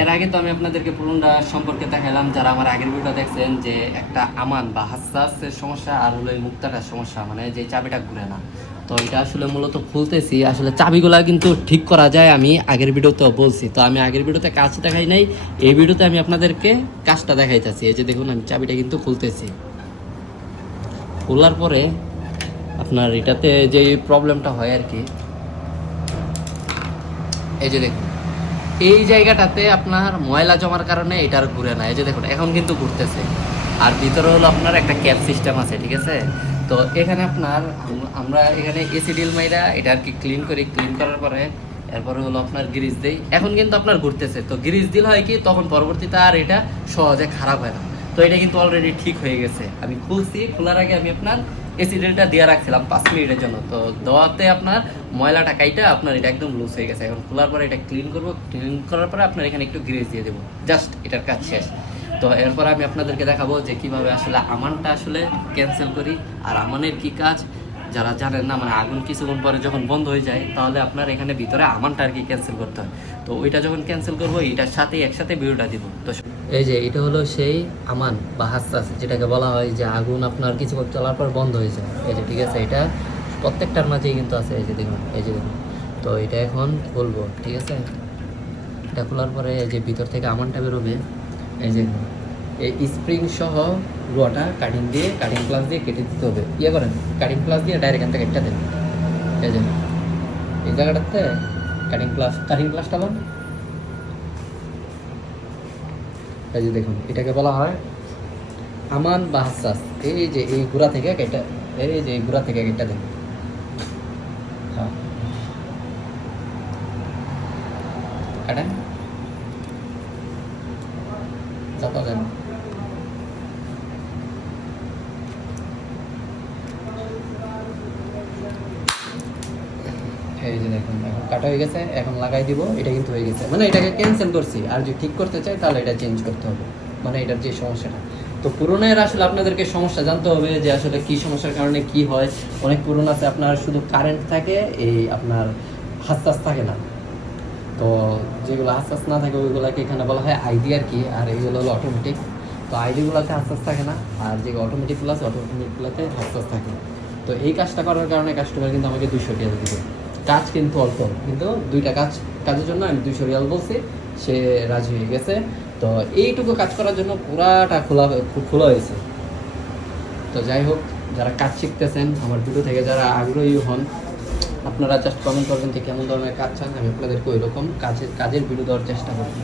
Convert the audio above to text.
এর আগে তো আমি আপনাদেরকে পুরোটা সম্পর্কে দেখালাম যারা আমার আগের ভিডিও দেখছেন যে একটা আমান বা হাসাসের সমস্যা আর হলো মুক্তাটার সমস্যা মানে যে চাবিটা ঘুরে না। তো এটা আসলে মূলত খুলতেছি, আসলে চাবিগুলা কিন্তু ঠিক করা যায় আমি আগের ভিডিওতে বলছি। তো আমি আগের ভিডিওতে কাজ দেখাই নাই, এই ভিডিওতে আমি আপনাদেরকে কাজটা দেখাইতেছি। এই যে দেখুন, আমি চাবিটা কিন্তু খুলতেছি। খোলার পরে আপনার এটাতে যে প্রবলেমটা হয় আর কি, এই যে দেখুন। এই জায়গাটাতে আপনার ময়লা জমার কারণে এটা আর ঘুরে না। এই যে দেখুন, এখন কিন্তু ঘুরতেছে। আর ভিতরে হলো আপনার একটা ক্যাপ সিস্টেম আছে, ঠিক আছে? তো এখানে আপনার, আমরা এখানে এসিডিল মাইরা এটা আর কি ক্লিন করি। ক্লিন করার পরে এরপরে হলো আপনার গ্রিজ দিই। এখন কিন্তু আপনার ঘুরতেছে। তো গ্রিজ দিল হয় কি, তখন পরবর্তীতে আর এটা সহজে খারাপ হয় না। তো এটা কিন্তু অলরেডি ঠিক হয়ে গেছে। আমি খুলছি, খোলার আগে আমি আপনার এসি ডিলটা দিয়ে রাখছিলাম পাঁচ মিনিটের জন্য। তো দেওয়াতে আপনার ময়লাটা কাইটা আপনার এটা একদম লুজ হয়ে গেছে। এখন খোলার পরে এটা ক্লিন করব। ক্লিন করার পরে আপনার এখানে একটু গ্রেস দিয়ে দেবো। জাস্ট এটার কাজ শেষ। তো এরপর আমি আপনাদেরকে দেখাবো যে কীভাবে আসলে আমানটা আসলে ক্যান্সেল করি আর আমানের কি কাজ। যারা জানেন না মানে আগুন কিছুক্ষণ পরে যখন বন্ধ হয়ে যায়, তাহলে আপনার এখানে ভিতরে আমানটা আর কি ক্যান্সেল করতে হয়। তো ওইটা যখন ক্যান্সেল করব, এটার সাথে একসাথে ভিডিওটা দিব। তো এই যে, এটা হলো সেই আমান বা হাসাস যেটাকে বলা হয় যে আগুন আপনার কিছুক্ষণ চলার পর বন্ধ হয়ে যায়। এই যে, ঠিক আছে? এটা প্রত্যেকটার মাঝেই কিন্তু আছে। এই যে, দেখুন, এই যে, দেখুন। তো এটা এখন খুলবো, ঠিক আছে? এটা খোলার পরে এই যে ভিতর থেকে আমানটা বেরোবে। এই যে এই স্প্রিং সহ রুয়াটা কাটিং দিয়ে কাটিং প্লাস দিয়ে কেটে দিতে হবে। ইয়ে করেন কাটিং প্লাস দিয়ে ডাইরেক্ট একটা কেটে দেন। এই যে, এই জায়গাটাতে কাটিং প্লাস কাটিং প্লাসটা বল এই যে দেখুন, এটাকে বলা হয় আমান বা এই যে এই গুড়া থেকে কেটে, এই যে এই গুড়া থেকে কেটে দেন। হ্যাঁ। কাটেন। এই যে দেখুন, এখন কাটা হয়ে গেছে, এখন লাগাই দিব, এটা কিন্তু হয়ে গেছে। মানে এটাকে ক্যান্সেল করছি, আর যদি ঠিক করতে চাই, তাহলে এটা চেঞ্জ করতে হবে। মানে এটার যে সমস্যাটা। তো পুরোনোর আসলে আপনাদেরকে সমস্যা জানতে হবে যে আসলে কি সমস্যার কারণে কি হয়। অনেক পুরনো আপনার শুধু কারেন্ট থাকে, এই আপনার হাস্তাস থাকে না। তো যেগুলো হাস্তাস না থাকে, ওইগুলোকে এখানে বলা হয় আইডি আর কি, আর এইগুলো হলো অটোমেটিক তো আইডিগুলোতে হাস্তাস থাকে না, আর যে অটোমেটিকগুলো আছে অটোমেটিকগুলোতে হাস্তাস থাকে। তো এই কাজটা করার কারণে কাস্টমার কিন্তু আমাকে দুশো টাকা দিবে। কাজ কিন্তু অল্প। কিন্তু দুইটা কাজ কাজের জন্য আমি দুইশো রিয়াল বলছি, সে রাজি হয়ে গেছে। তো এইটুকু কাজ করার জন্য পুরাটা খোলা খোলা হয়েছে। তো যাই হোক, যারা কাজ শিখতেছেন, আমার ভিডিও থেকে যারা আগ্রহী হন, আপনারা জাস্ট কমেন্ট করবেন যে কেমন ধরনের কাজ চান, আমি আপনাদেরকে ওই রকম কাজের কাজের ভিডিও দেওয়ার চেষ্টা করব।